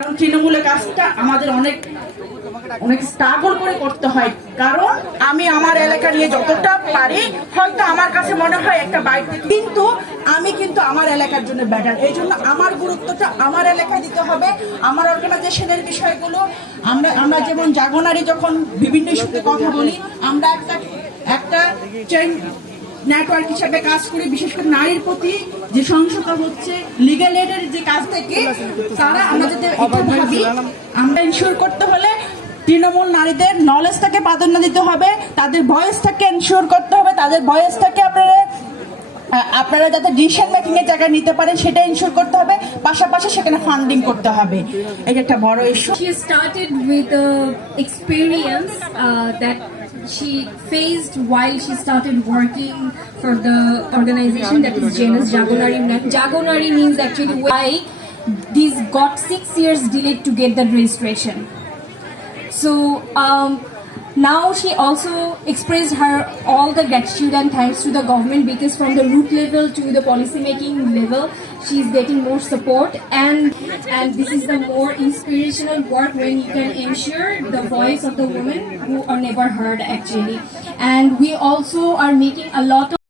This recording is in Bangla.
তৃণমূলের কাজটা আমাদের অনেক অনেক স্ট্রাগল করে করতে হয়, কারণ আমি আমার এলাকা নিয়ে যতটা পারি হয়তো আমার কাছে মনে হয় একটা বাইক, কিন্তু আমি কিন্তু আমার এলাকার জন্য ব্যাটার। এই জন্য আমার গুরুত্বটা আমার এলাকায় দিতে হবে। আমার অর্গানাইজেশনের বিষয়গুলো আমরা যেমন জাগনারি যখন বিভিন্ন ইস্যুতে কথা বলি, আমরা একটা চেইন নেটওয়ার্ক হিসেবে কাজ করি। বিশেষ করে নারীর প্রতি যে সহিংসতা হচ্ছে, লিগ্যাল এডের যে কাজ থেকে তারা আমরা যদি ভাবি, আমরা ইনশিওর করতে হলে তৃণমূল নারীদের নলেজটাকে প্রাধান্য দিতে হবে, তাদের ভয়েসটাকে এনশিওর করতে হবে, তাদের ভয়েসটাকে আপনারা যাতে ডিসিশন মেকিং এর জায়গায় নিতে পারেন সেটা ইনশিওর করতে হবে, পাশাপাশি সেখানে ফান্ডিং করতে হবে। এটা একটা বড় issue. She started with the experience that she faced while she started working for the organization that is Janus Jagonari. Jagonari means actually why these got 6 years delayed to get that registration. So now she also expressed her all the gratitude and thanks to the government, because from the root level to the policy making level she is getting more support, and this is the more inspirational work when you can ensure the voice of the women who are never heard actually. And we also are making a lot of